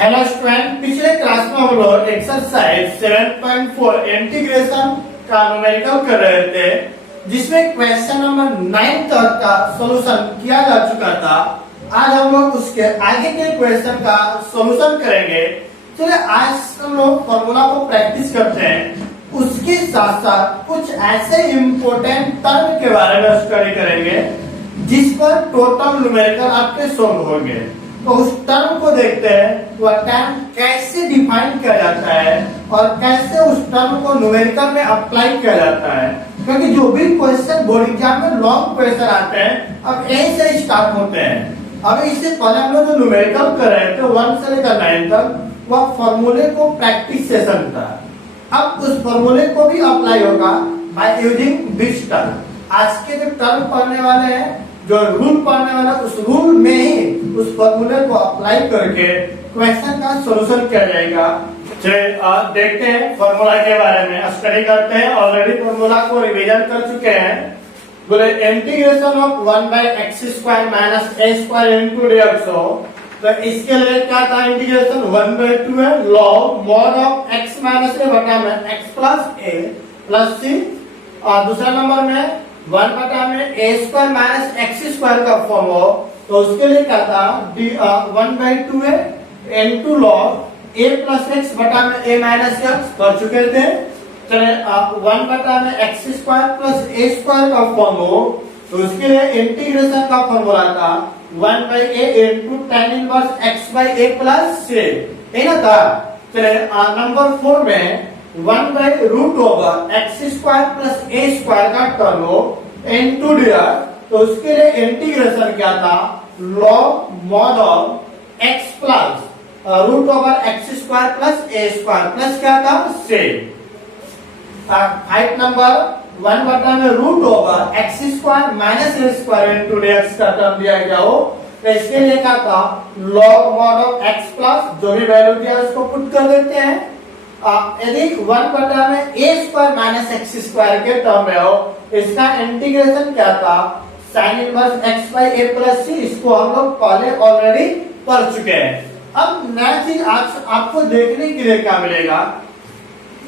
Hello student, पिछले class में हम लोग एक्सरसाइज 7.4 इंटीग्रेशन का न्यूमेरिकल कर रहे थे, जिसमें क्वेश्चन नंबर 9 तक का सॉल्यूशन किया जा चुका था। आज हम लोग उसके आगे के क्वेश्चन का सॉल्यूशन करेंगे। चलिए आज हम लोग फॉर्मूला को प्रैक्टिस करते हैं, उसके साथ साथ कुछ ऐसे इम्पोर्टेंट टर्म के बारे में स्टडी करेंगे जिस पर टोटल न्यूमेरिकल आपके सॉल्व होंगे। तो उस टर्म को देखते हैं, वह टर्म कैसे डिफाइन किया जाता है और कैसे उस टर्म को न्यूमेरिकल में अप्लाई किया जाता है। क्योंकि जो भी क्वेश्चन बोर्ड एग्जाम में लॉन्ग क्वेश्चन आते हैं, अब यहीं से स्टार्ट होते हैं। अब इससे पहले हम लोग जो न्यूमेरिकल कर रहे थे 1 से लेकर 9 तक, वह फॉर्मूले को प्रैक्टिस सेशन था। अब उस फॉर्मूले को भी अप्लाई होगा बाय यूजिंग दिस टर्म। आज के जो टर्म पढ़ने वाले हैं, जो रूल पढ़ने वाला, उस रूल में ही उस फॉर्मूले को अप्लाई करके क्वेश्चन का सॉल्यूशन किया जाएगा। चलिए देखते हैं फॉर्मूला के बारे में, स्टडी करते हैं। ऑलरेडी फॉर्मूला को रिवीजन कर चुके हैं। बोले integration of 1/x² minus a² into dx हो, तो इसके लिए क्या था? इंटीग्रेशन 1/2 है, log mod of x minus a बटा में x plus a plus c। और दूसरा नंबर में 1 बटा में a² माइनस x² का फॉर्म हो, तो उसके लिए क्या था? 1/2 है into log a plus x बटा में a माइनस x कर चुके थे। चले 1 बटा में x² प्लस a² का फॉर्म हो, तो उसके लिए इंटीग्रेशन का फॉर्मूला था 1/a into tan inverse x by a plus c, है ना था। चले नंबर 4 में 1/√ओवर x² प्लस a² का टर्म हो इनटू dr, तो उसके लिए इंटीग्रेशन क्या था? log mod of x plus √over x² plus a² plus क्या था? c। 5 नंबर 1 बटा में √over x² minus a² into dx का टर्म दिया गया हो, तो इसके लिए क्या था? log mod of x plus जो भी वैल्यू दिया उसको पुट कर देते हैं। यदि 1 बटा में a² माइनस x² के टर्म में हो, इसका इंटीग्रेशन क्या था? sin inverse x by a plus c। इसको हम लोग पहले ऑलरेडी पढ़ चुके हैं। अब नया चीज आपको देखने के लिए क्या मिलेगा?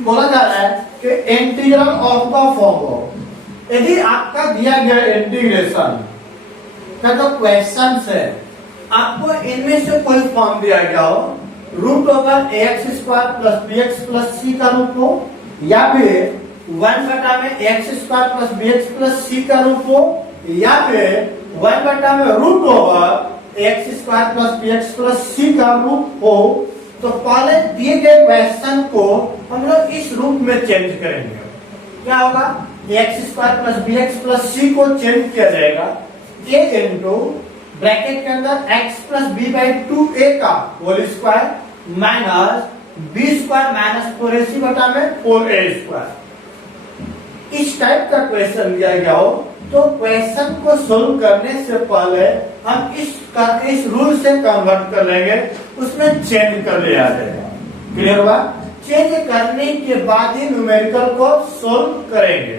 बोला जा रहा है कि इंटीग्रल ऑफ द फॉर्म हो। यदि आपका दिया गया इंटीग्रेशन का जो क्वेश्चन है, आपको इनमें से कोई फॉर्म दिया गया हो, √over ax² plus bx plus c का रूप हो, या फिर 1 बटा में ax² plus bx plus c का रूप हो, या फिर 1 बटा में √over ax² plus bx plus c का रूप हो, तो पहले दिए गए क्वेश्चन को हम लोग इस रूप में चेंज करेंगे। क्या होगा? ax² plus bx plus c को चेंज किया जाएगा a इंटू ब्रैकेट के अंदर x plus b by 2a का whole square minus b² minus 4ac बटा में 4a²। इस टाइप का क्वेश्चन दिया गया हो, तो क्वेश्चन को सोल्व करने से पहले हम इस रूल से कन्वर्ट कर लेंगे, उसमें चेंज कर लिया जाएगा। क्लियर हुआ? चेंज करने के बाद ही न्यूमेरिकल को सोल्व करेंगे।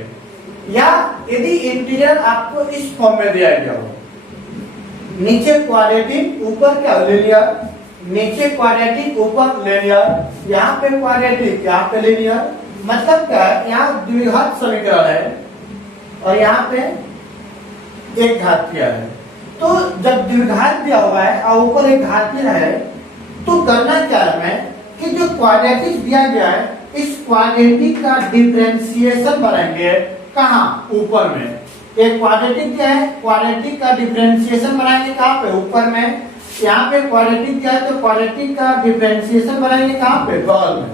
या यदि इंटीग्रल आपको इस फॉर्म में दिया गया हो, नीचे क्वाड्रेटिक ऊपर क्या ले लिया, नीचे क्वाड्रेटिक ऊपर ले लिया, यहाँ पे क्वाड्रेटिक यहाँ पे ले लिया, मतलब क्या? यहाँ द्विघात समीकरण है और यहाँ पे एक घातीय है। तो जब द्विघात दिया हुआ है और ऊपर एक घातीय है, तो करना क्या है कि जो क्वाड्रेटिक दिया गया है, इस क्वाड्रेटिक का डिफरेंशिएशन बनाएंगे। कहाँ? ऊपर में एक क्वाड्रेटिक दिया है, क्वाड्रेटिक का डिफरेंशिएशन बनाएंगे कहाँ पे? ऊपर में। यहाँ पे क्वाड्रेटिक दिया है, तो क्वाड्रेटिक का डिफरेंशिएशन बनाएंगे कहाँ पे? बगल में।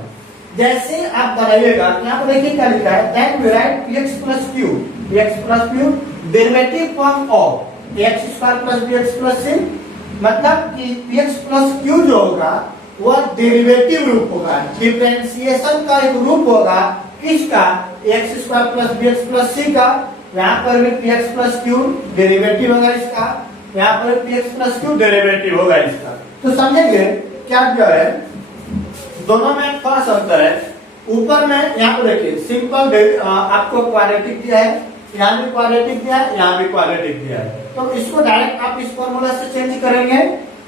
जैसे आप बनाइएगा, यहाँ पर देखिए क्या लिखा है, then we write px plus q, derivative form of ax² plus bx plus c। मतलब कि px प्लस q जो होगा वह डेरिवेटिव रूप होगा, डिफरेंशिएशन का एक रूप होगा। किसका? ax² plus bx plus c का। यहाँ पर भी px प्लस q डेरिवेटिव होगा इसका, यहाँ पर px प्लस q डेरिवेटिव होगा इसका। तो समझेंगे क्या दिया है? दोनों में थोड़ा सा अंतर है। ऊपर में यहाँ पर देखिए सिंपल आपको क्वाड्रेटिक दिया है, यहाँ भी क्वाड्रेटिक दिया है, यहाँ भी क्वाड्रेटिक दिया है। तो इसको डायरेक्ट आप इस फॉर्मूला से चेंज करेंगे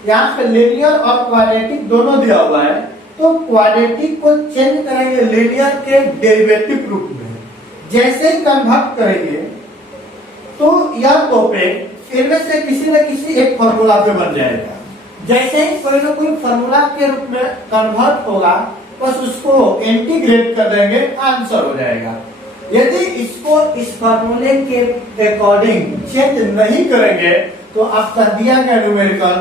यहाँ पे लीनियर और क्वाड्रेटिक दोनों दिया हुआ है, तो क्वाड्रेटिक को चेंज करेंगे लीनियर के डेरिवेटिव रूप में। जैसे ही कन्वर्ट करेंगे तो यह टॉपिक इनमें से किसी न किसी एक फॉर्मूला पे बन जाएगा। जैसे ही कोई ना कोई फॉर्मूला के रूप में कन्वर्ट होगा, बस उसको इंटीग्रेट कर देंगे, आंसर हो जाएगा। यदि इसको इस फॉर्मूले के अकॉर्डिंग चेंज नहीं करेंगे तो आपका दिया गया न्यूमेरिकल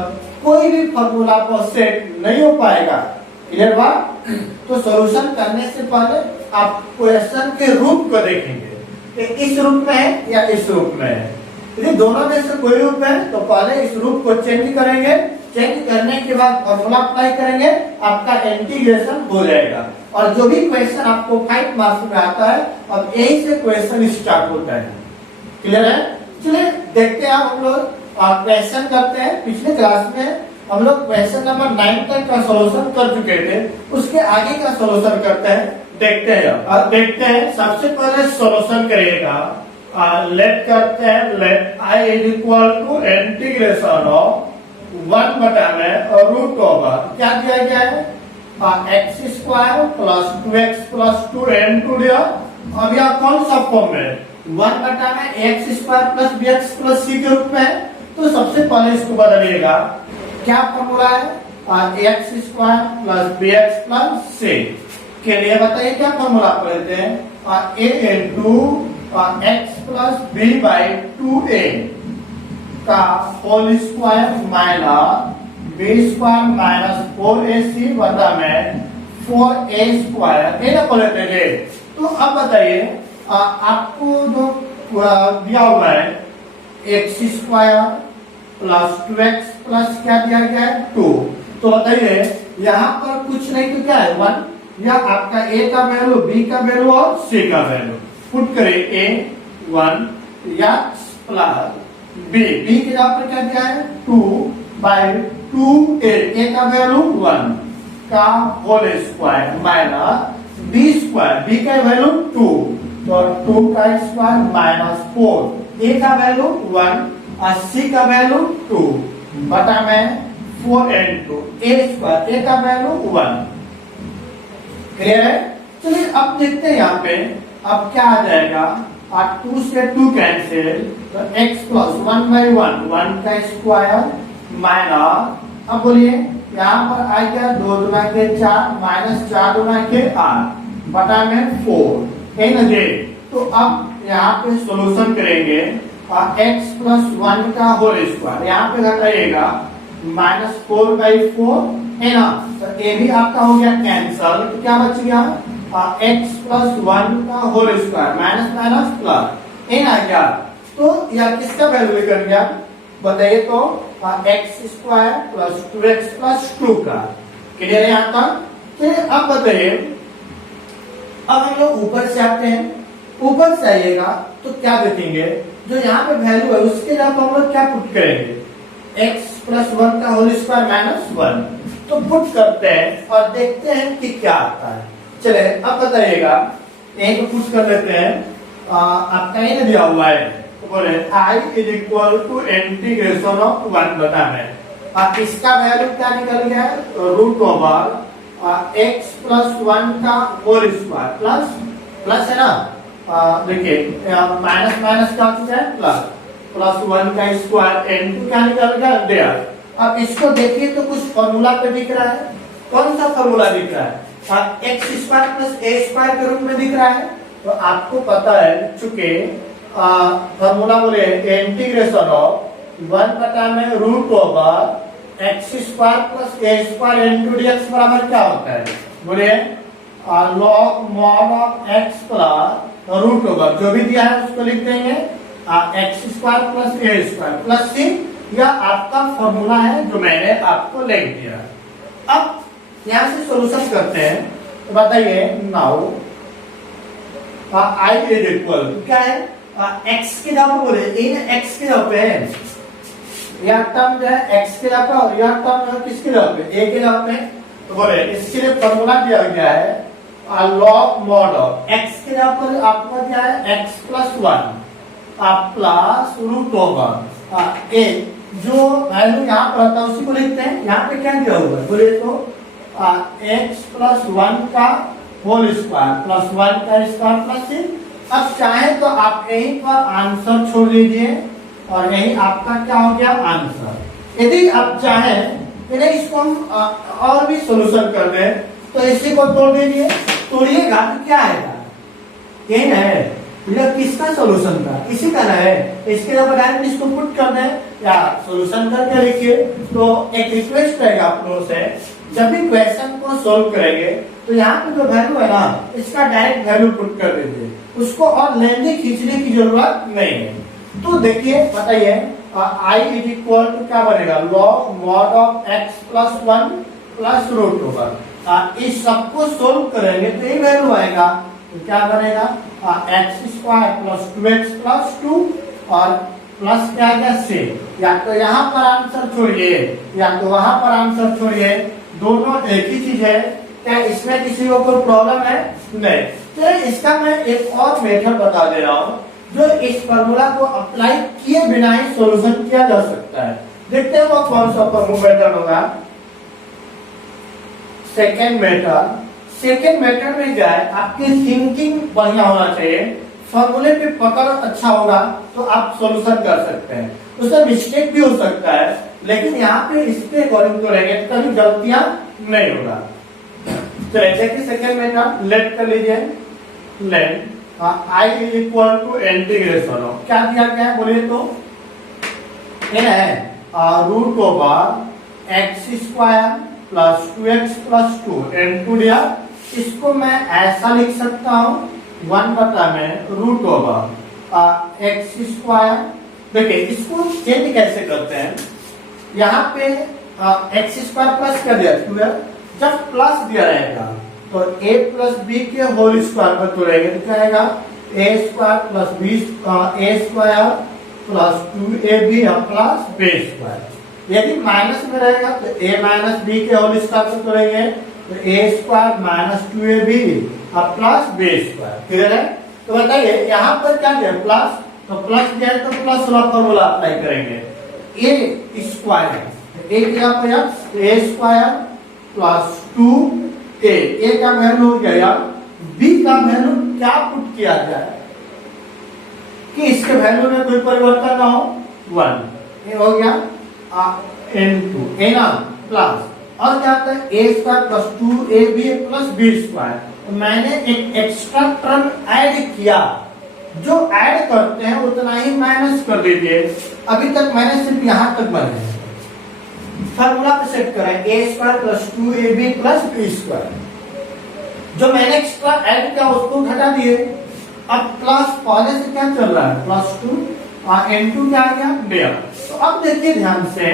कोई भी फॉर्मूला पर सेट नहीं हो पाएगा। क्लियर बात? तो सॉल्यूशन करने से पहले आप क्वेश्चन के रूप को देखेंगे कि इस रूप में है या इस रूप में है। यदि दोनों में से कोई रूप है तो पहले इस रूप को चेंज करेंगे, चेंज करने के बाद फॉर्मूला अप्लाई करेंगे, आपका इंटीग्रेशन हो जाएगा। और जो भी क्वेश्चन आपको 5 मार्क्स में आता है, अब यही से क्वेश्चन स्टार्ट होता है। क्लियर है? चलिए देखते हैं हम लोग क्वेश्चन करते हैं। पिछले क्लास में हम लोग क्वेश्चन नंबर 9 तक का सॉल्यूशन कर चुके थे, उसके आगे का सॉल्यूशन करते हैं, देखते हैं। और देखते हैं सबसे पहले सॉल्यूशन करिएगा, लेट करते हैं, let i is equal to integration of 1 बटा में रूट ओवर क्या दिया गया है, x square plus 2x plus 2 टू दिया। अब यह कौन सा फॉर्म में, 1 बटा में x square plus bx plus c के रूप में है। तो सबसे पहले इसको बदलिएगा, क्या फॉर्मूला है, x square plus bx plus c के लिए बताइए क्या फॉर्मूला आप लेते हैं, a into x plus b by 2a का whole square minus b square minus 4ac बटा में 4a स्क्वायर, ये ना लेते हैं। तो अब बताइए आपको जो दिया हुआ है x square plus 2x plus क्या दिया गया है 2, तो बताइए यहाँ पर कुछ नहीं तो क्या है 1, या आपका a का वैल्यू, b का वैल्यू और c का वैल्यू पुट करें, a 1 या प्लस b की जगह पर क्या दिया है 2 बाई 2a का वैल्यू 1 का whole square minus b square, b का वैल्यू 2 तो 2 का स्क्वायर माइनस 4, a का वैल्यू 1 और c का वैल्यू 2 बटा में 4 इंटू a स्क्वायर, a का वैल्यू 1। क्लियर है? चलिए अब देखते हैं यहाँ पे अब क्या आ जाएगा, 2 से 2 कैंसिल तो x प्लस 1 बाई 1 का स्क्वायर माइनस, अब बोलिए यहाँ पर आ गया 2 गुना के 4 माइनस 4 गुना के 8 बटा में 4 है ना जी। तो अब यहाँ पे सॉल्यूशन करेंगे, x प्लस 1 का होल स्क्वायर यहाँ पे घटाइएगा माइनस 4 बाई 4 है ना, तो ये भी आपका हो गया कैंसल, तो क्या बच गया x प्लस 1 का whole square minus minus plus n आ गया। तो यह किसका वैल्यू लेकर गया बताइए, तो x square plus 2x plus 2 का। क्लियर है यहाँ तक? फिर अब बताइए, अब हम लोग ऊपर से आते हैं, ऊपर से आइएगा तो क्या देखेंगे, जो यहाँ पे वैल्यू है उसके जगह पर हम लोग क्या पुट करेंगे, x प्लस 1 का होल स्क्वायर माइनस 1, तो पुट करते हैं और देखते हैं कि क्या आता है। चले अब बताइएगा, एक पुट कर लेते हैं, आपका ये दिया हुआ है, तो बोले i is equal to integration of 1 बटा में, इसका वैल्यू क्या निकल गया है, रूट ओवर x प्लस 1 का होल स्क्वायर प्लस प्लस है ना, देखिए माइनस माइनस का हो जाए प्लस प्लस 1 का स्क्वायर इनटू क्या निकल गया देयर। अब इसको देखिए तो कुछ फॉर्मूला पे दिख रहा है, कौन सा फॉर्मूला दिख रहा है, x square plus a square के रूप में दिख रहा है। तो आपको पता है चूंकि फॉर्मूला बोले इंटीग्रेशन ऑफ 1 बटा में root over x square plus a square into dx बराबर क्या होता है, बोले log mod of x plus root over जो भी दिया है उसको लिख देंगे x square plus a square plus c, यह आपका फॉर्मूला है जो मैंने आपको लिख दिया। अब यहाँ से सॉल्यूशन करते हैं, तो बताइए नाउ i इज इक्वल क्या है, x के जगह पर बोले इन x के जगह पे है, यह टर्म जो है x के जगह पे और यह टर्म जो है किसके जगह पे, a के जगह पे। तो बोले इसके लिए फॉर्मूला दिया गया है लॉग मॉड ऑफ x के जगह पर आपको दिया है x plus 1 plus root over a जो वैल्यू यहाँ पर आता है उसी को लिखते हैं। यहाँ पे क्या दिया हुआ है बोले तो x प्लस 1 का होल स्क्वायर प्लस 1 का स्क्वायर प्लस 6। अब चाहे तो आप यहीं पर आंसर छोड़ दीजिए और यही आपका क्या हो गया आंसर। यदि आप चाहें कि नहीं इसको हम और भी सोल्यूशन कर दें तो इसी को तोड़ दीजिए, तोड़िएगा तो क्या आएगा, यही ना है, यह किसका सोल्यूशन था, इसी का ना है। इसके लिए डायरेक्ट इसको पुट कर दें या सोल्यूशन करके लिखिए। तो एक रिक्वेस्ट रहेगा आप लोगों से, जब भी क्वेश्चन को सोल्व करेंगे तो यहाँ पे जो वैल्यू है ना इसका डायरेक्ट वैल्यू पुट कर दीजिए, उसको और लेंदी खींचने की जरूरत नहीं है। तो देखिए बताइए I इज इक्वल टू क्या बनेगा, log mod of x plus 1 plus root over. इस सबको सोल्व करेंगे तो ये वैल्यू आएगा, तो क्या बनेगा x square plus 2x plus 2 और प्लस क्या क्या से, या तो यहाँ पर आंसर छोड़िए या तो वहां पर आंसर छोड़िए, दोनों एक ही चीज है। क्या इसमें किसी को कोई प्रॉब्लम है? नहीं। तो इसका मैं एक और मेथड बता दे रहा हूँ जो इस फार्मूला को अप्लाई किए बिना ही सॉल्यूशन किया जा सकता है। देखते हैं वो कौन सा मेथड होगा। सेकेंड मेथड में क्या है, आपकी थिंकिंग बढ़िया होना चाहिए, फॉर्मूले पे पकड़ अच्छा होगा तो आप सॉल्यूशन कर सकते हैं। उसमें मिस्टेक भी हो सकता है लेकिन यहाँ पे इसके अकॉर्डिंग तो रहेंगे, कभी गलतियां नहीं होगा। चलिए देखिए सेकेंड मेथड, लेट कर लीजिए, let I is equal to integration of क्या दिया गया है बोलिए तो ये है root over x square plus 2x plus 2 into दिया। इसको मैं ऐसा लिख सकता हूँ 1 बटा में रूट ओवर एक्स स्क्वायर। देखिए इसको चेंज कैसे करते हैं, यहाँ पे एक्स स्क्वायर प्लस कर दिया 2 जब प्लस दिया रहेगा तो a प्लस बी के होल स्क्वायर पर तोड़ेंगे तो क्या आएगा a square plus b a square plus 2ab plus b square. यदि माइनस में रहेगा तो a माइनस बी के होल स्क्वायर पर तोड़ेंगे तो a square minus 2ab plus b square. Clear है? तो बताइए यहाँ पर क्या दिया प्लस, तो प्लस दिया तो प्लस वाला फॉर्मूला अप्लाई करेंगे। a स्क्वायर a क्या a स्क्वायर प्लस 2a का वैल्यू हो गया, b का वैल्यू क्या पुट किया जाए कि इसके वैल्यू में कोई परिवर्तन ना हो 1, ये हो गया इनटू a ना प्लस और क्या आता है a square plus 2ab plus b square. तो मैंने एक एक्स्ट्रा टर्म ऐड किया, जो ऐड करते हैं उतना ही माइनस कर दीजिए। अभी तक मैंने सिर्फ यहाँ तक बनाया, फार्मूला पे सेट करें a square plus 2ab plus b square. जो मैंने एक्स्ट्रा ऐड किया उसको घटा दिए। अब प्लस पहले से क्या चल रहा है प्लस 2 और इनटू क्या आ गया डेढ़। तो अब देखिए ध्यान से,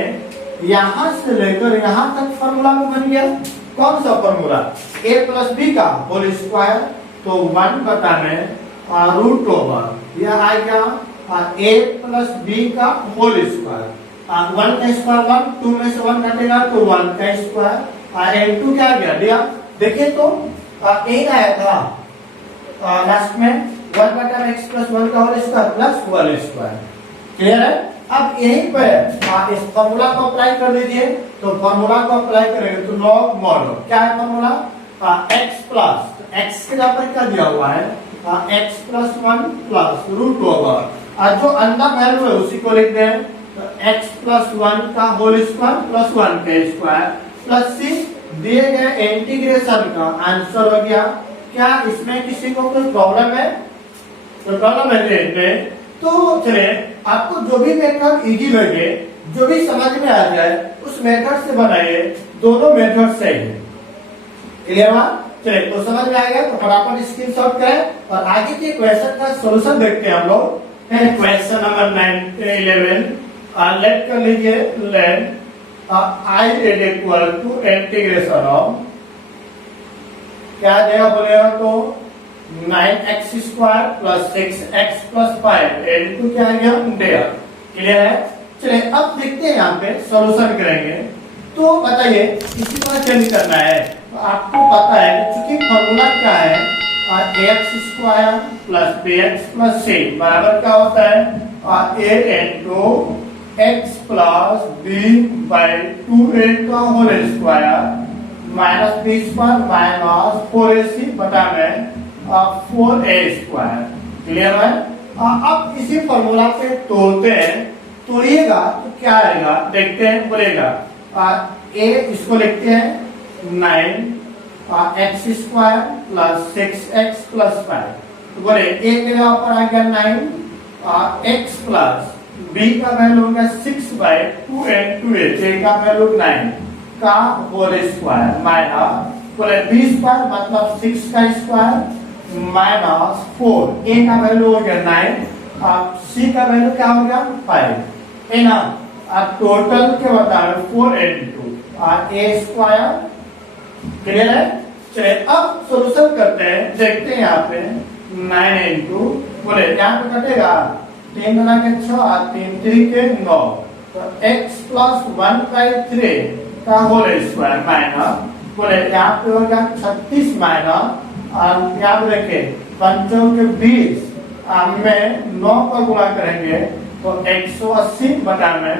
यहां से लेकर यहां तक फार्मूला में बन गया कौन सा फार्मूला, a प्लस बी का होल स्क्वायर, तो 1 बटा में रूट ओवर यह आ गया a प्लस बी का होल स्क्वायर। 1 का स्क्वायर 1, 2 में से 1 घटेगा तो 1 का स्क्वायर इनटू क्या आ गया दिया। देखिए तो एक आया था लास्ट में 1 बटा में x प्लस 1 का whole square plus whole square. Clear है? अब यहीं पर इस फार्मूला को अप्लाई कर दीजिए। तो फार्मूला को अप्लाई करेंगे तो लॉग मॉड क्या है फार्मूला x प्लस, x के जगह पर क्या दिया हुआ है x plus 1 plus root over और जो अंदर वैल्यू है उसी को लिख दें तो x प्लस 1 का होल स्क्वायर प्लस 1 का स्क्वायर प्लस c दिए गए इंटीग्रेशन का आंसर हो गया। क्या इसमें किसी को कोई प्रॉब्लम है? तो प्रॉब्लम है तो चलिए आपको जो भी मेथड इजी लगे, जो भी समझ में आ जाए उस मेथड से बनाइए, दोनों मेथड सही है। क्लियर हुआ? चलिए तो समझ में आ गया तो फटाफट स्क्रीनशॉट करें और आगे के क्वेश्चन का सॉल्यूशन देखते हैं हम लोग। क्वेश्चन नंबर 11 लेट कर लीजिए, let I is equal to integration of क्या देगा बोलेगा तो 9x square plus 6x plus 5 into क्या आ गया डेढ़। क्लियर है? चलिए अब देखते हैं यहाँ पे सॉल्यूशन करेंगे। तो बताइए इसी को चेंज करना है, तो आपको पता है क्योंकि फॉर्मूला क्या है ax square plus bx plus c बराबर क्या होता है a into x plus b by 2a का whole square minus b square minus 4ac बटा में 4a स्क्वायर। क्लियर है? अब इसी फॉर्मूला पे तोड़ते हैं, तोड़िएगा तो क्या आएगा देखते हैं। बोलेगा ए इसको लिखते हैं 9 x square plus 6x plus 5। तो बोले ए के जगह पर आ गया 9 एक्स प्लस बी का वैल्यू हो गया 6 बाई 2a 2a ए का वैल्यू 9 का होल स्क्वायर माइनस बोले बी स्क्वायर मतलब 6 का स्क्वायर माइनस 4 ए का वैल्यू हो गया 9 अब सी का वैल्यू क्या हो गया 5 है ना। टोटल के बता 4 into ए स्क्वायर। क्लियर है? चलिए अब सॉल्यूशन करते हैं, देखते हैं यहाँ पे 9 into बोले यहाँ पे कटेगा 3 गुना के 6 3 3 के 9 तो x प्लस 1 बाई 3 का होल स्क्वायर माइनस बोले यहाँ पे हो गया 36 माइनस और यहाँ पे देखे 5 के 20 में 9 का गुणा करेंगे तो 180 बटा में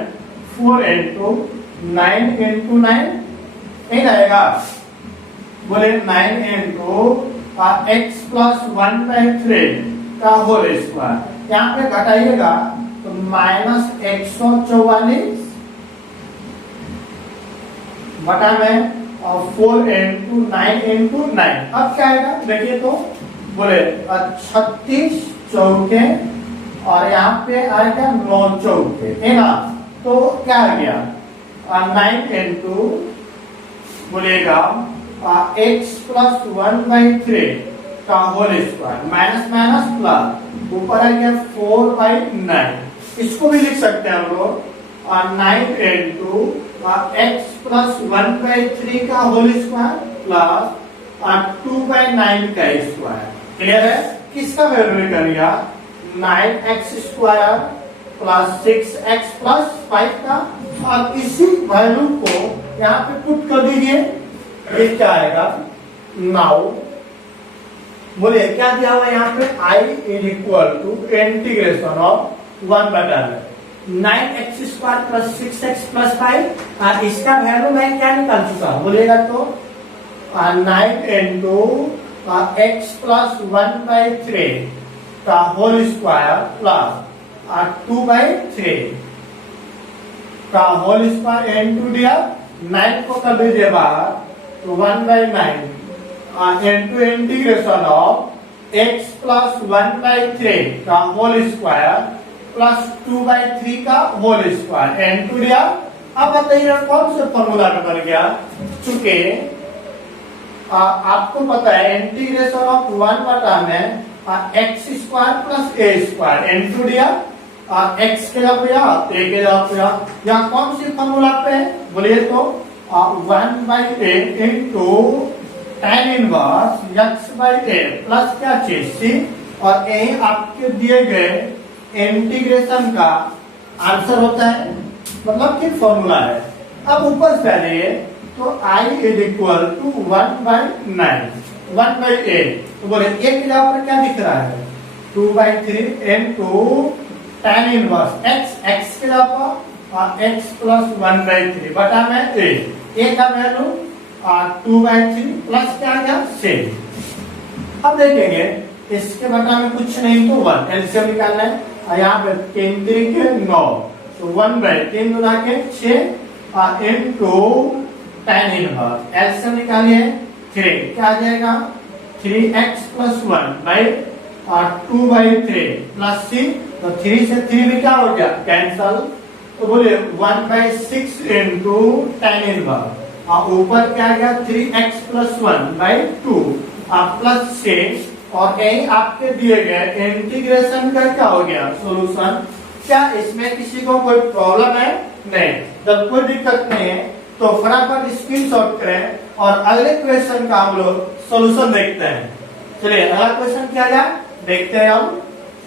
4 into 9 into 9 नहीं रहेगा। बोले 9 into x प्लस 1 बाई 3 का होल स्क्वायर यहाँ पे घटाइएगा तो माइनस 144 बटा में 4 into 9 into 9। अब क्या आएगा देखिए तो बोले 36 चौके और यहाँ पे आएगा 9 चौके है ना। तो क्या आ गया 9 into बोलेगा x प्लस 1 बाई 3 का whole square minus minus plus ऊपर आ गया 4 बाई 9। इसको भी लिख सकते हैं हम लोग 9 into x प्लस 1 बाई 3 का होल स्क्वायर प्लस 2 बाई 9 का स्क्वायर। क्लियर है? किसका वैल्यू निकल गया 9x square plus 6x plus 5 का। और इसी वैल्यू को यहाँ पे पुट कर दीजिए, ये क्या आएगा नाउ बोलिए क्या दिया हुआ यहाँ पे i is equal to integration of 1 बटा 9x square plus 6x plus 5। इसका वैल्यू मैं क्या निकाल चुका हूँ बोलिएगा तो 9 into x प्लस 1 बाई 3 का होल स्क्वायर प्लस 2 बाई 3 का होल स्क्वायर इंटू दिया 9 को कर दीजिए बाहर तो 1 by 9 into integration of x plus 1 by 3 का होल स्क्वायर प्लस 2 बाई 3 का होल स्क्वायर इंटू दिया। अब बताइए कौन से फॉर्मूला में बन गया, चूंकि आपको पता है इंटीग्रेशन ऑफ 1 बटा में एक्स स्क्वायर प्लस ए स्क्वायर इंटू दिया एक्स के जगह पे ए के जगह पे यहाँ कौन सी फॉर्मूला पे बोलिए तो 1 by A into tan inverse x by a plus क्या चीज सी और यही आपके दिए गए इंटीग्रेशन का आंसर होता है, मतलब कि फॉर्मूला है। अब ऊपर से आ जाइए तो i is equal to 1 by 9 1 by a तो बोले ए के जगह पर क्या दिख रहा है 2 by 3 into tan inverse x के जगह पर x प्लस 1 बाई 3 बटा में ए का वैल्यू 2 बाई 3 प्लस क्या गया 6। अब देखेंगे इसके बटा में कुछ नहीं तो 1 एलसीएम निकालना है। यहाँ पे 3 3 के 9 तो 1 बाई 3 गुना के 6 इंटू tan इनवर्स एलसीएम निकालिए 3 क्या आ जाएगा 3x plus 1 by 2 by 3 plus c तो 3 से 3 भी क्या हो गया कैंसल तो बोलिए 1 बाई 6 इंटू tan इनवर्स ऊपर क्या गया 3x प्लस 1 बाई 2 प्लस 6 और यही आपके दिए गए इंटीग्रेशन का क्या हो गया सॉल्यूशन। क्या इसमें किसी को कोई प्रॉब्लम है? नहीं। जब कोई दिक्कत नहीं है तो फटाफट स्क्रीनशॉट करें और अगले क्वेश्चन का हम लोग सॉल्यूशन देखते हैं। चलिए अगला क्वेश्चन क्या है देखते हैं हम।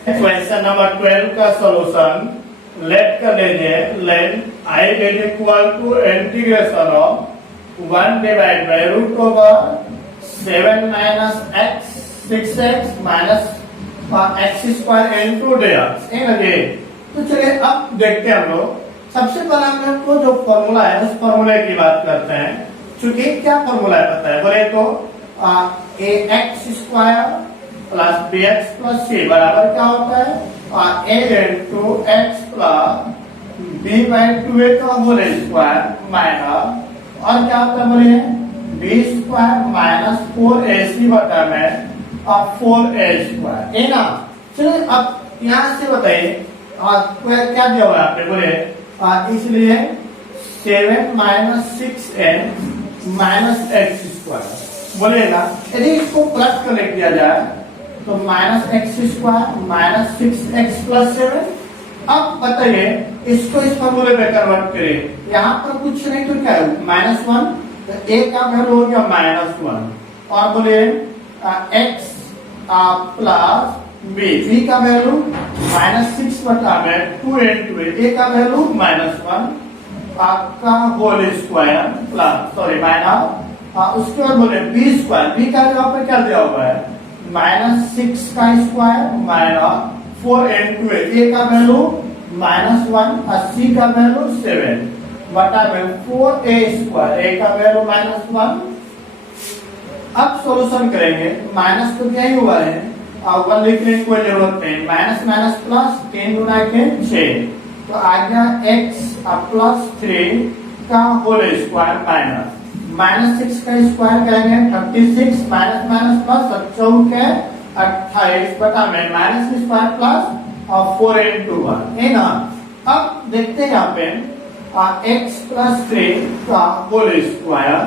क्वेश्चन नंबर 12 का सॉल्यूशन लेट कर लीजिए। Let i is equal to integration of 1 divide by root over 7 minus x 6x minus x square into dx। तो चलिए अब देखते हैं हम लोग सबसे पहले हम आपको जो फॉर्मूला है उस फॉर्मूले की बात करते हैं। चूंकि क्या फॉर्मूला है पता है, बोले तो a x square plus b x plus c बराबर क्या होता है, a into x plus b by two a का होल स्क्वायर माइनस और क्या होता है बोले बी स्क्वायर माइनस 4ac बटा में और 4a स्क्वायर है ना। चलिए अब यहाँ से बताइए क्या दिया हुआ है आपने बोले, इसलिए 7 minus 6n minus x square बोलेगा। यदि इसको प्लस कनेक्ट किया जाए तो minus x square minus 6x plus 7। अब बताइए इसको इस फॉर्मूले में कन्वर्ट करें, यहाँ पर कुछ नहीं तो क्या है -1, तो a का वैल्यू हो गया -1 और बोले x प्लस b का वैल्यू -6 बटा में 2 इंटू a का वैल्यू -1 आपका whole square plus sorry minus उसके बाद बोले b स्क्वायर, b का यहाँ पे क्या दिया हुआ है -6 का स्क्वायर माइनस 4 इंटू a का वैल्यू -1 और c का वैल्यू 7 बटा में 4a स्क्वायर, a का वैल्यू -1। अब सॉल्यूशन करेंगे, माइनस तो क्या ही हुआ है और 1 लिखने की कोई जरूरत नहीं, माइनस माइनस प्लस 10 गुना के 6 तो आ गया x प्लस 3 का होल स्क्वायर माइनस -6 का स्क्वायर करेंगे 36 माइनस माइनस प्लस 4 28 बटा में माइनस स्क्वायर प्लस और 4 इंटू 1 है ना। अब देखते हैं यहाँ पे x प्लस 3 का होल स्क्वायर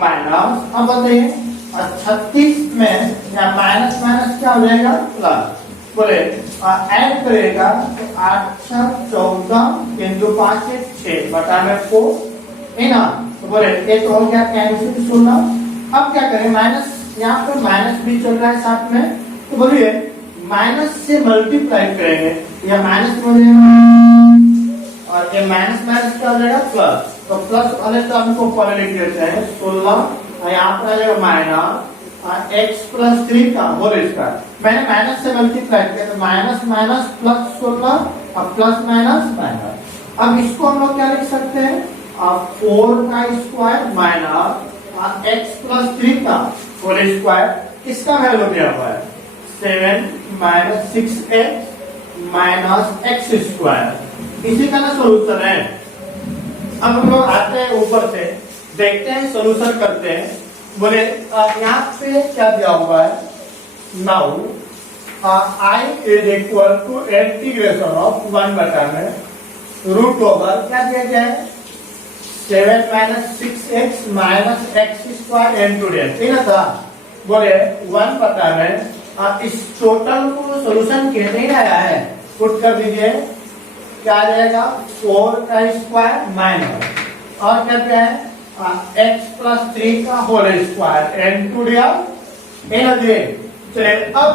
माइनस, अब बताइए 36 में या माइनस माइनस क्या हो जाएगा प्लस, बोले ऐड करेगा तो 8 14 इंटू 5 6 बटा में 4 है ना। तो बोले ये तो हो गया कैंसिल 16। अब क्या करें, माइनस यहाँ पे माइनस भी चल रहा है साथ में, तो बोलिए माइनस से मल्टीप्लाई करेंगे, या माइनस और ये माइनस माइनस क्या हो जाएगा प्लस, तो प्लस वाले तो हमको पहले लिख देते हैं 16 और यहाँ पर आ जाएगा माइनस x प्लस 3 का होल स्क्वायर। मैंने माइनस से मल्टीप्लाई किया तो माइनस माइनस प्लस 16 और प्लस माइनस माइनस। अब इसको हम लोग क्या लिख सकते हैं 4 का स्क्वायर माइनस x प्लस 3 का होल स्क्वायर, किसका वैल्यू दिया हुआ है 7 minus 6x minus x square, इसी का ना सोल्यूशन है। अब हम लोग आते हैं ऊपर से, देखते हैं सोल्यूशन करते हैं। बोले यहाँ पे क्या दिया हुआ है, now I is equal to integration of 1 बटा में रूट ओवर क्या दिया गया है 7 minus 6x minus x square into डेट, है ना था। बोले 1 बटा में आप इस टोटल को सोल्यूशन के नहीं आया है, पुट कर दीजिए, क्या आ जाएगा 4 का स्क्वायर माइनस और क्या क्या है x प्लस 3 का होल स्क्वायर इंटू डी। चलिए अब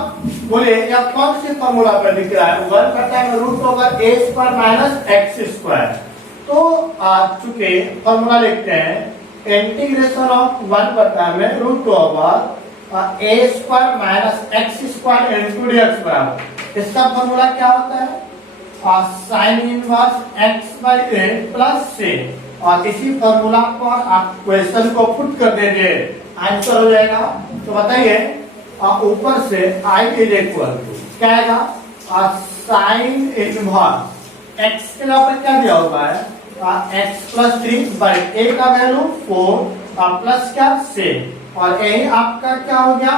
बोले यह कौन से फॉर्मूला पर दिख रहा है 1 बटा में root over a square minus x square. तो चुके फॉर्मूला लिखते हैं इंटीग्रेशन ऑफ 1 बटा में root over a square minus x square into d x बराबर, इसका फॉर्मूला क्या होता है sine inverse x by a plus से, और इसी फॉर्मूला पर आप क्वेश्चन को पुट कर देंगे आंसर हो जाएगा। तो बताइए ऊपर से I इज इक्वल टू क्या आएगा साइन इनवर्स x के यहाँ पर क्या दिया हुआ है x प्लस 3 बाई a का वैल्यू 4 और प्लस क्या से, और यही आपका क्या हो गया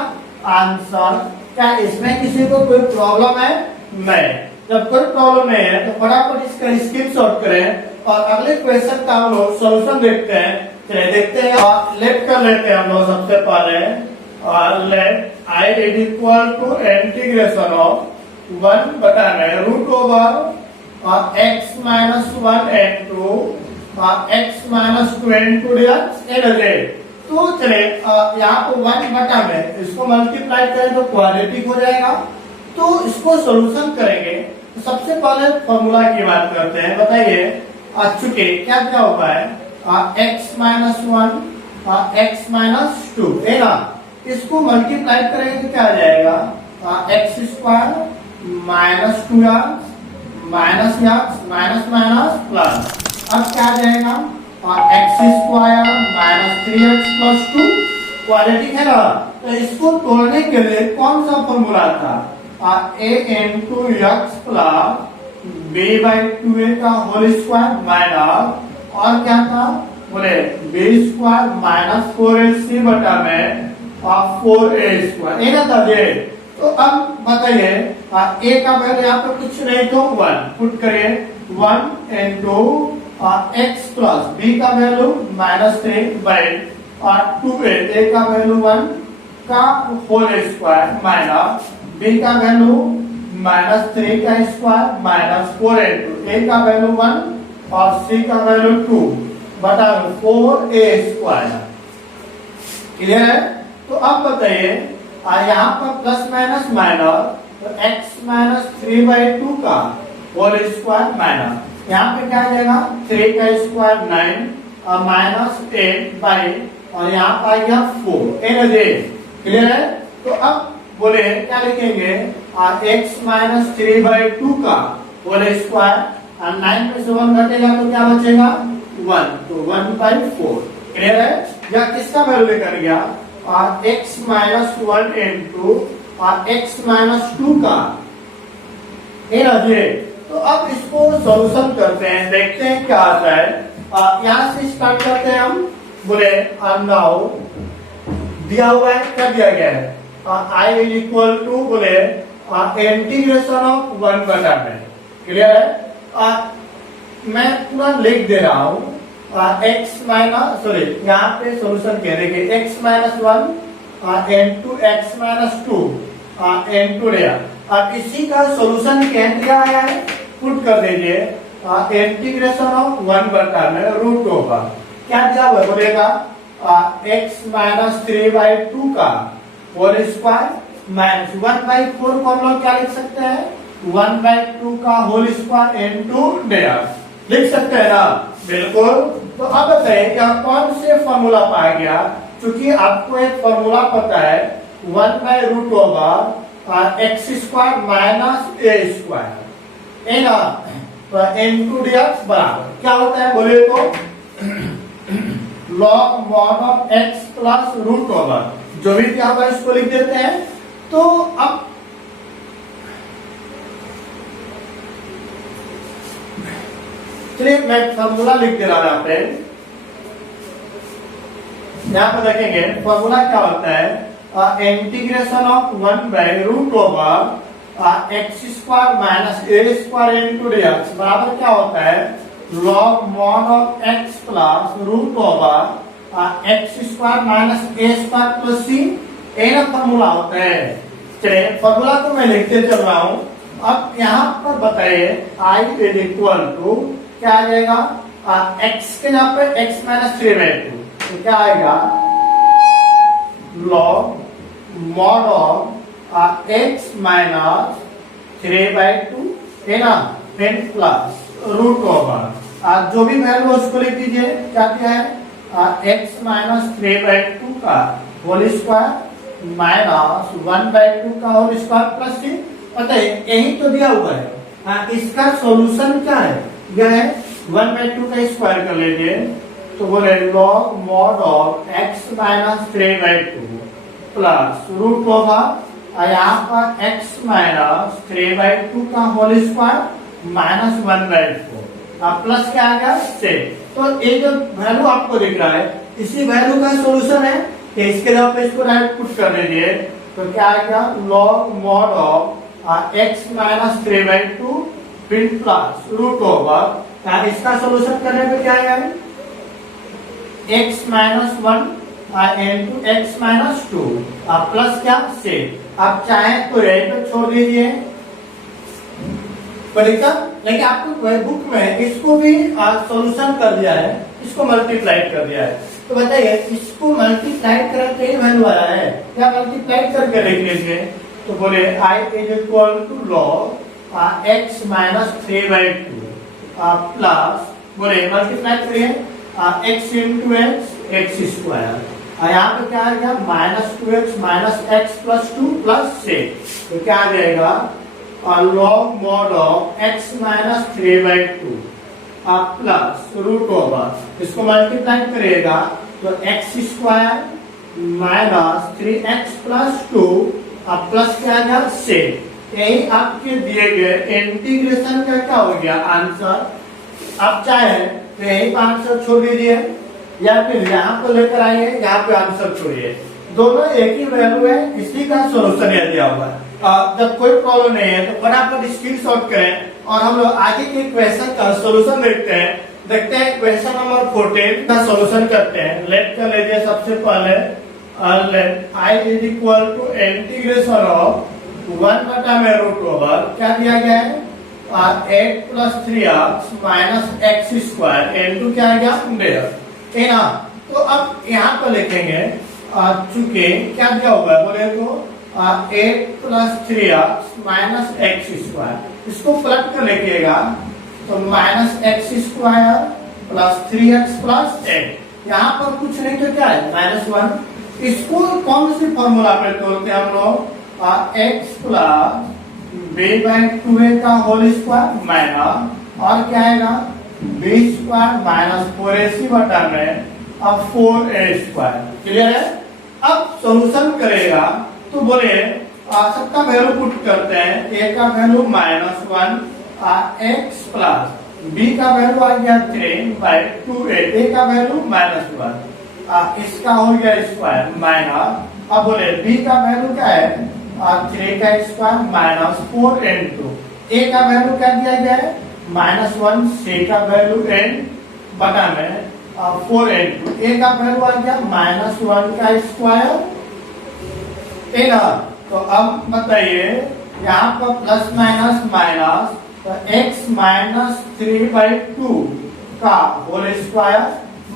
आंसर। क्या इसमें किसी को कोई प्रॉब्लम है नहीं? जब कोई प्रॉब्लम नहीं है तो फटाफट इसका स्क्रीनशॉट करें और अगले क्वेश्चन का हम लोग सोल्यूशन देखते हैं। चलिए देखते हैं और लेट कर लेते हैं हम लोग सबसे पहले, let I is equal to integration of 1 बटा में root over x minus 1 into x minus 2 into d. तो चले यहाँ पे 1 बटा में इसको मल्टीप्लाई करें तो क्वाड्रेटिक हो जाएगा, तो इसको सोल्यूशन करेंगे। तो सबसे पहले फॉर्मूला की बात करते हैं। बताइए चुके क्या क्या हुआ है x माइनस 1 x माइनस 2 है ना, इसको मल्टीप्लाई करेंगे तो क्या आ जाएगा x square minus 2x minus x minus minus plus, अब क्या आ जाएगा x square minus 3x plus 2 quadratic है ना। तो इसको तोड़ने के लिए कौन सा फॉर्मूला था, a into x plus b by 2a का होल स्क्वायर माइनस और क्या था बोले बी स्क्वायर माइनस 4ac बटा में 4a स्क्वायर, ये ना था ये। तो अब बताइए a का वैल्यू यहाँ पे कुछ नहीं तो 1 पुट करिए, 1 इंटू एक्स प्लस बी का value minus 3 by 2a, a का वैल्यू 1 का होल स्क्वायर माइनस बी का वैल्यू माइनस 3 का स्क्वायर माइनस 4 इंटू a का वैल्यू 1 और c का वैल्यू 2 बटा 4a स्क्वायर। क्लियर है। तो अब बताइए यहाँ पर प्लस माइनस माइनस, तो x माइनस 3 बाई 2 का होल स्क्वायर माइनस यहाँ पे क्या आ जाएगा 3 का स्क्वायर 9 और माइनस 8 बाई और यहाँ पर आ गया 4 क्लियर है। तो अब बोले क्या लिखेंगे x माइनस 3 बाई 2 का होल स्क्वायर और 9 में से 1 घटेगा तो क्या बचेगा 1, तो 1 बाई 4। क्लियर है। या किसका वैल्यू लेकर गया x minus 1 into x minus 2 का ये। तो अब इसको सॉल्यूशन करते हैं, देखते हैं क्या आता है। यहाँ से स्टार्ट करते हैं हम। बोले नाउ दिया हुआ है, क्या दिया गया है i इज इक्वल टू बोले इंटीग्रेशन ऑफ 1 बटा में। क्लियर है। मैं पूरा लिख दे रहा हूँ x माइनस सॉरी यहाँ पे सोल्यूशन कह देखिए x minus 1 into x minus 2 into अब इसी का सोल्यूशन क्या दिया आया है पुट कर दीजिए इंटीग्रेशन ऑफ 1 बटा में रूट ओवर क्या दिया हुआ बोलेगा x माइनस 3 बाई 2 का होल स्क्वायर माइनस 1 बाई 4 को हम लोग क्या लिख सकते हैं 1 बाई 2 का होल स्क्वायर इंटू लिख सकते हैं ना, बिल्कुल। तो अब बताइए क्या कौन से फॉर्मूला पाया गया, क्योंकि आपको एक फॉर्मूला पता है 1 by root over x square minus a square है ना, तो इंटू dx बराबर क्या होता है बोले तो log mod of x plus root over जो भी क्या होगा इसको लिख देते हैं। तो अब चलिए मैं फॉर्मूला लिख दे रहा हूं यहाँ पे देखेंगे फॉर्मूला क्या होता है integration of 1 by root over x square minus a square into dx बराबर क्या होता है log mod of x plus root over x square minus a square plus c ए ना फॉर्मूला होता है। चलिए फॉर्मूला तो मैं लिखते चल रहा हूँ। अब यहाँ पर बताइए i इज इक्वल टू क्या आ जाएगा x के यहाँ पे x माइनस 3 बाई 2 तो क्या आएगा log mod of x minus 3 by 2 है ना फिर प्लस रूट ओवर जो भी वैल्यू उसको लिख दीजिए क्या दिया है x माइनस 3 बाई 2 का होल स्क्वायर माइनस 1 बाई 2 का होल स्क्वायर प्लस सी पता है यही तो दिया हुआ है। इसका सॉल्यूशन क्या है यह है 1 बाई 2 का स्क्वायर कर लीजिए तो बोले log mod of x minus 3 by 2 plus root over यहाँ पर x माइनस 3 बाई 2 का whole square minus 1 by 4 plus क्या आ गया से। तो ये जो वैल्यू आपको दिख रहा है इसी वैल्यू का सॉल्यूशन है कि इसके जगह पे इसको डायरेक्ट पुट कर दीजिए तो क्या आएगा log mod of x minus 3 by 2 फिर प्लस रूट ओवर इसका सॉल्यूशन करने पे क्या आएगा x minus 1 into x minus 2 plus क्या से। आप चाहे तो यही पे छोड़ दीजिए परीक्षा, लेकिन आपको बुक में इसको भी सॉल्यूशन कर दिया है, इसको मल्टीप्लाई कर दिया है। तो बताइए इसको मल्टीप्लाई करके ही वैल्यू आया है क्या मल्टीप्लाई करके लिख लीजिए तो बोले i is equal to log x minus 3 by 2 plus बोले मल्टीप्लाई करिए x इंटू एक्स स्क्वायर यहाँ पे क्या आ गया minus 2x minus x plus 2 plus 6 तो क्या आ जाएगा log mod of x minus 3/2 plus root over, इसको मल्टीप्लाई करेगा तो x square minus 3x plus 2 plus क्या आ गया 6। यही आपके दिए गए इंटीग्रेशन का क्या हो गया आंसर। आप चाहे तो यही पर आंसर छोड़ दीजिए या फिर यहाँ पर लेकर आइए, यहाँ पे आंसर छोड़िए, दोनों एक ही वैल्यू है, इसी का सोल्यूशन यह दिया हुआ है। जब कोई प्रॉब्लम नहीं है तो फटाफट स्क्रीनशॉट करें और हम लोग आगे के क्वेश्चन का सोल्यूशन देखते हैं क्वेश्चन नंबर 14 का सोल्यूशन करते हैं। लेट कर लीजिए सबसे पहले let i is equal to integration of 1/√ओवर क्या दिया गया है 8 plus 3x minus x square into क्या आ गया 100 है ना। तो अब यहाँ पर लिखेंगे चूंकि क्या दिया हुआ है बोले तो 8 plus 3x minus x square, इसको पलट कर लिखिएगा तो minus x square plus 3x plus 8, यहाँ पर कुछ नहीं तो क्या है -1। इसको कौन सी फॉर्मूला पे तोड़ते हैं हम लोग x प्लस b/2a का होल स्क्वायर माइनस और क्या आएगा b स्क्वायर माइनस 4ac बटा में 4a स्क्वायर। क्लियर है। अब सॉल्यूशन करेगा तो बोले सबका वैल्यू पुट करते हैं, a का वैल्यू -1 x प्लस b का वैल्यू आ गया 3/2a, a का वैल्यू -1 इसका हो गया स्क्वायर माइनस, अब बोले b का वैल्यू क्या है 3 का स्क्वायर माइनस 4 इंटू a का वैल्यू क्या दिया गया है -1, c का वैल्यू n बटा में 4 इंटू a का वैल्यू आ गया -1 का स्क्वायर है ना। तो अब बताइए यहाँ पर प्लस माइनस माइनस तो x माइनस 3/2 का होल स्क्वायर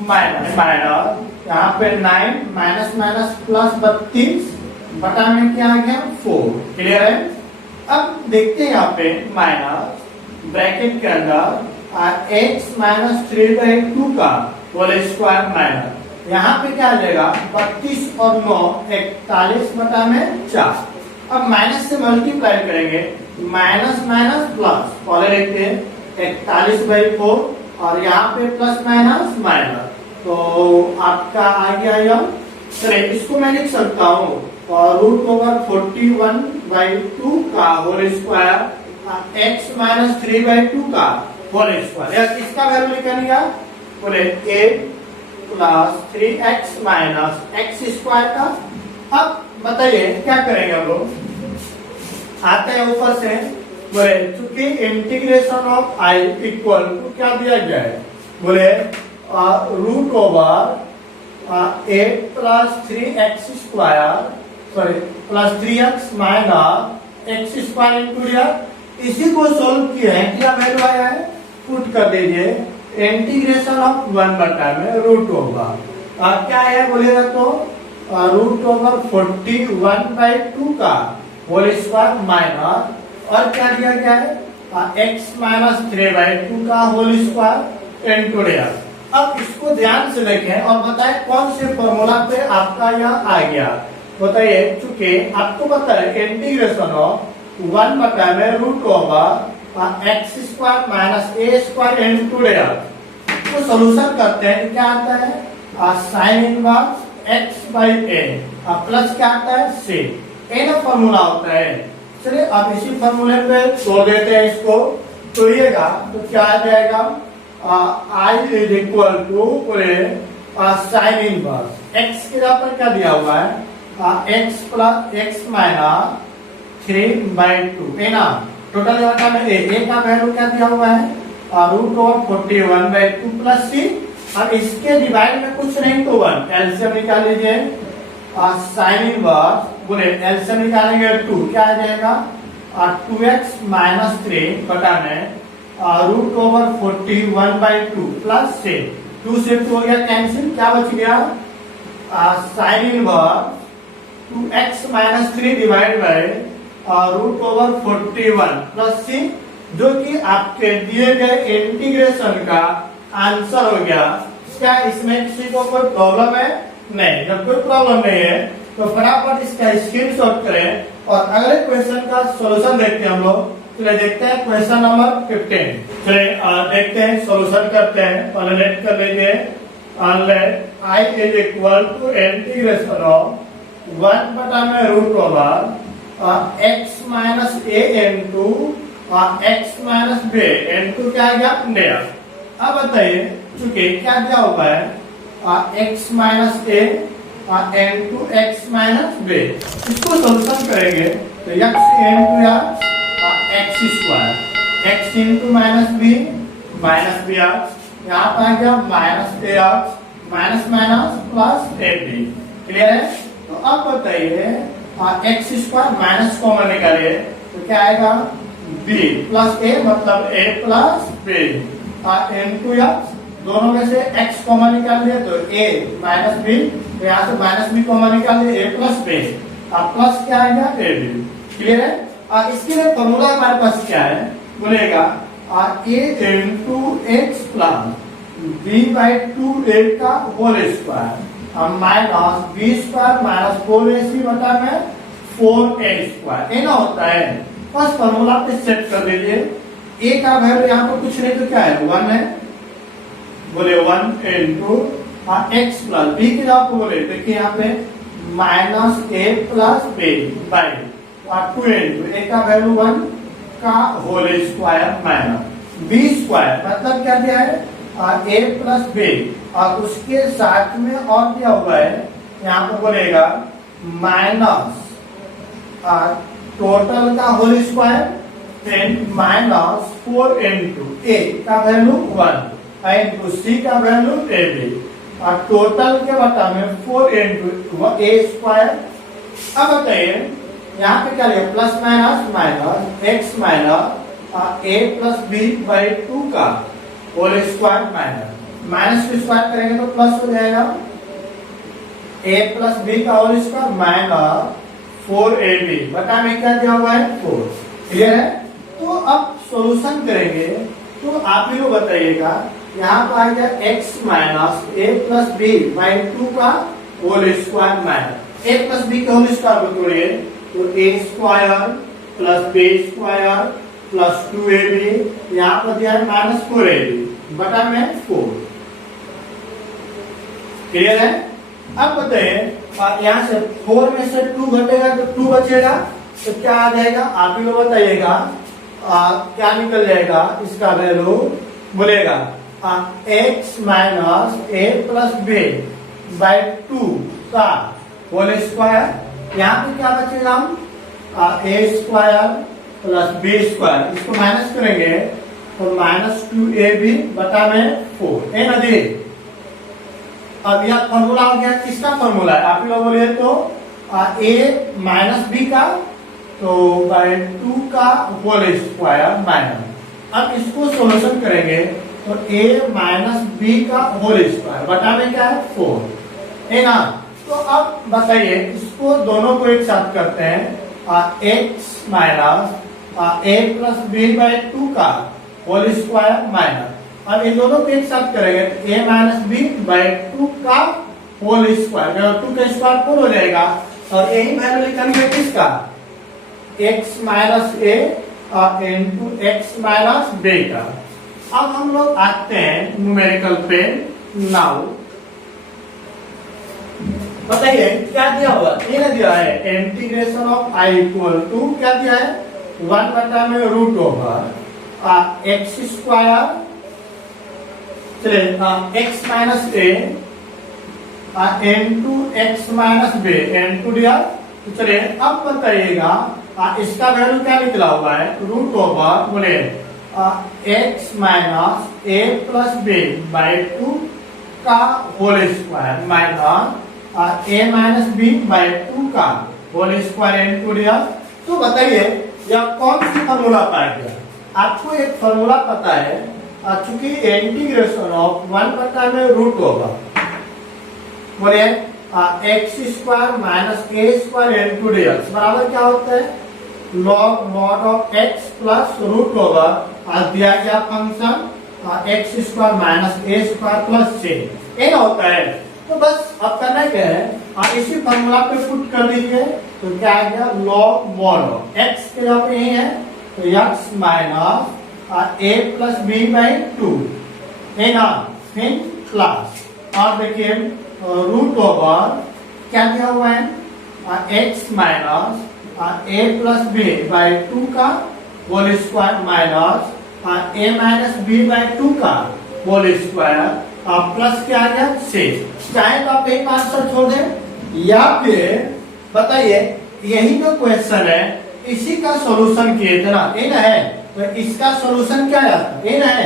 माइनस माइनस यहाँ पे 9 माइनस माइनस प्लस 32 बटा में क्या आ गया 4। क्लियर है। अब देखते हैं यहाँ पे माइनस ब्रैकेट के अंदर x माइनस 3/2 का होल स्क्वायर माइनस यहाँ पे क्या आ जाएगा 32 और 9 41 बटा में 4। अब माइनस से मल्टीप्लाई करेंगे माइनस माइनस प्लस, पहले देखते हैं 41/4 और यहाँ पे प्लस माइनस माइनस, तो आपका आ गया यह। चलिए इसको मैं लिख सकता हूँ √41/2 का होल स्क्वायर x माइनस 3/2 का होल स्क्वायर, इसका वैल्यू निकालिएगा बोले 8 plus 3x minus x square का। अब बताइए क्या करेंगे हम लोग, आते हैं ऊपर से बोले चूंकि integration of i equal to क्या दिया गया है बोले √8 plus 3x square sorry plus 3x minus x square into दिया, इसी को सोल्व किया है, क्या वैल्यू आया है पुट कर दीजिए इंटीग्रेशन ऑफ 1 बटा में √ओवर क्या है बोलेगा तो √41/2 का होल स्क्वायर माइनस और क्या दिया गया है x माइनस 3/2 का होल स्क्वायर इंटू दिया। अब इसको ध्यान से देखें और बताएं कौन से फॉर्मूला पे आपका यह आ गया। बताइए चूंकि आपको पता है इंटीग्रेशन ऑफ 1 बटा में √over x square minus a square into दिया, तो सोल्यूशन करते हैं क्या आता है साइन इनवर्स x/a प्लस क्या आता है c, a ना फॉर्मूला होता है। चलिए अब इसी फॉर्मूले पे छोड़ देते हैं इसको, तोड़िएगा तो क्या आ जाएगा i is equal to sine inverse x के जगह पर क्या दिया हुआ है x प्लस x माइनस 3/2 है ना। टोटल बटा में a का वैल्यू क्या दिया हुआ है √41/2 प्लस c, अब इसके डिवाइड में कुछ नहीं तो 1, एलसीएम निकाल लीजिए साइन इनवर्स बोले एलसीएम निकालेंगे 2 क्या आ जाएगा 2x माइनस 3 बटा में √41/2 प्लस c, 2 से 2 हो गया कैंसिल, क्या बच गया sine inverse 2x minus 3 divide by √41 plus c, जो कि आपके दिए गए इंटीग्रेशन का आंसर हो गया। क्या इसमें किसी को कोई प्रॉब्लम है? नहीं। जब कोई प्रॉब्लम नहीं है तो फटाफट इसका स्क्रीनशॉट करें और अगले क्वेश्चन का सॉल्यूशन देखते हैं हम लोग। चलिए देखते हैं क्वेश्चन नंबर 15। चलिए देखते हैं, सॉल्यूशन करते हैं। पहले लेट कर लीजिए। Let I is equal to integration of 1 बटा में root over x minus a into x minus b into क्या गया डेयर। अब बताइए, चूंकि क्या दिया हुआ है x minus a into x minus b, इसको सॉल्यूशन करेंगे तो x into x square x into minus b x, यहाँ पर आ गया minus a x minus minus plus a b. Clear है? तो अब बताइए एक्स स्क्वायर माइनस कॉमन निकालिए तो क्या आएगा बी प्लस ए, मतलब ए प्लस बी इंटू एक्स। दोनों में से x कॉमन निकाल लिया तो a माइनस बी, तो यहाँ से माइनस बी कॉमन निकाल लिया a प्लस बी, अब प्लस क्या आएगा ए बी। क्लियर है? इसके लिए फॉर्मूला हमारे पास क्या है, बोलेगा a into x plus b by two a का whole square minus b square minus 4ac बटा में 4a स्क्वायर। ये ना होता है, बस फॉर्मूला पे सेट कर दीजिए। a का वैल्यू यहाँ पर कुछ नहीं तो क्या है 1 है, बोले 1 इंटू एक्स प्लस बी के जगह बोले देखिए यहाँ पे minus a plus b by 2 into a का वैल्यू 1 का whole square minus b square, मतलब क्या दिया है ए प्लस बी, और उसके साथ में और दिया हुआ है यहाँ पे बोलेगा माइनस टोटल का whole square minus 4 into a का वैल्यू 1 इंटू सी का वैल्यू ए बी, और टोटल के बता में 4 इंटू ए स्क्वायर। अब बताइए यहाँ पे क्या लिया plus minus minus x minus a plus b by 2 का होल स्क्वायर माइनस माइनस को स्क्वायर करेंगे तो प्लस हो जाएगा ए प्लस बी का होल स्क्वायर माइनस 4ab बटा में क्या दिया हुआ है 4। क्लियर है? तो अब सॉल्यूशन करेंगे तो आप ही लोग बताइएगा, यहाँ पर आ गया x minus a plus b by 2 का whole square minus a plus b का होल स्क्वायर को तोड़िए तो a square plus b square plus 2ab, यहाँ पर दिया है माइनस 4ab बटा में 4। क्लियर है? अब बताइए यहाँ से 4 में से 2 घटेगा तो 2 बचेगा, तो क्या आ जाएगा आप ही लोग बताइएगा, क्या निकल जाएगा इसका वैल्यू, बोलेगा x minus a plus b by 2 का होल स्क्वायर। यहाँ पे क्या बचेगा हम a square plus b square, इसको माइनस करेंगे तो माइनस 2ab बटा में 4 ए नदी। अब यह फॉर्मूला हो गया, किसका फॉर्मूला है आप लोग बोलिए तो a माइनस बी का तो बाई 2 का होल स्क्वायर माइनस। अब इसको सॉल्यूशन करेंगे तो a माइनस बी का होल स्क्वायर बटा में क्या है 4 है ना। तो अब बताइए इसको दोनों को एक साथ करते हैं x minus a plus b by 2 का होल स्क्वायर माइनस। अब इन दोनों को एक साथ करेंगे तो a माइनस बी बाई 2 का होल स्क्वायर, 2 का स्क्वायर 4 हो जाएगा, और यही वैल्यू लिखेंगे किसका x minus a into x minus B का। अब हम लोग आते हैं न्यूमेरिकल पे। नाउ बताइए क्या दिया हुआ, ये दिया है integration of i equal to क्या दिया है 1 बटा में रूट ओवर एक्स स्क्वायर, चलिए x minus a into x minus b into दिया। तो चलिए अब बताइएगा इसका वैल्यू क्या निकला हुआ है रूट ओवर बोले x minus a plus b by 2 का whole square minus a minus b by 2 का होल स्क्वायर इंटू दिया। तो बताइए यह कौन सी फॉर्मूला पाया गया? आपको एक फॉर्मूला पता है, चूंकि इंटीग्रेशन ऑफ 1 बटा में रूट ओवर बोले x square minus a square into d x बराबर क्या होता है log mod of x plus root over दिया गया function x square minus a square plus c, ये होता है। तो बस अब करना क्या है इसी फॉर्मूला पे पुट कर दीजिए तो क्या आ गया लॉग मॉड ऑफ एक्स के जगह पे यही है तो x minus a plus b by 2 in class. और देखिए रूट ओवर क्या दिया हुआ है, x minus a plus b by 2 का whole square minus a minus b by 2 का होल स्क्वायर प्लस क्या आ गया 6। चाहे तो आप एक आंसर छोड़ दें या फिर बताइए यही जो क्वेश्चन है इसी का सॉल्यूशन किए थे ना, इन है तो इसका सॉल्यूशन क्या है, इन है।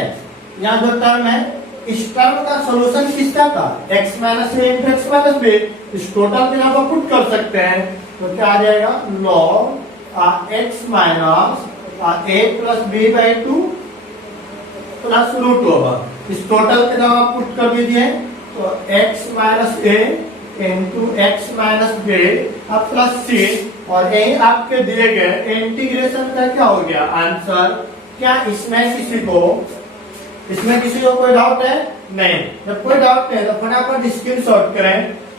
यहाँ जो टर्म है इस टर्म का सॉल्यूशन किसका था, x minus a into x minus B. इस टोटल में आप पुट कर सकते हैं तो क्या आ जाएगा log x minus a plus b by 2 plus root over. इस टोटल के नाम आप पुट कर दीजिए तो x minus a into x minus b plus c, और यही आपके दिए गए इंटीग्रेशन का क्या हो गया आंसर। क्या इसमें किसी को कोई डाउट है, नहीं। जब कोई डाउट नहीं तो फटाफट स्क्रीनशॉट करें,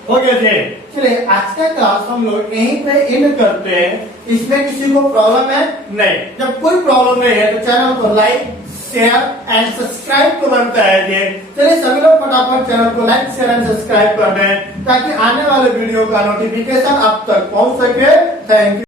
हो गया जी। चलिए आज का क्लास हम लोग यहीं पे एंड करते हैं। इसमें किसी को प्रॉब्लम है, नहीं। जब कोई प्रॉब्लम नहीं है तो चैनल को लाइक शेयर एंड सब्सक्राइब तो बनता है ये। चलिए सभी लोग फटाफट चैनल को लाइक शेयर एंड सब्सक्राइब कर दें ताकि आने वाले वीडियो का नोटिफिकेशन आप तक पहुंच सके। Thank you.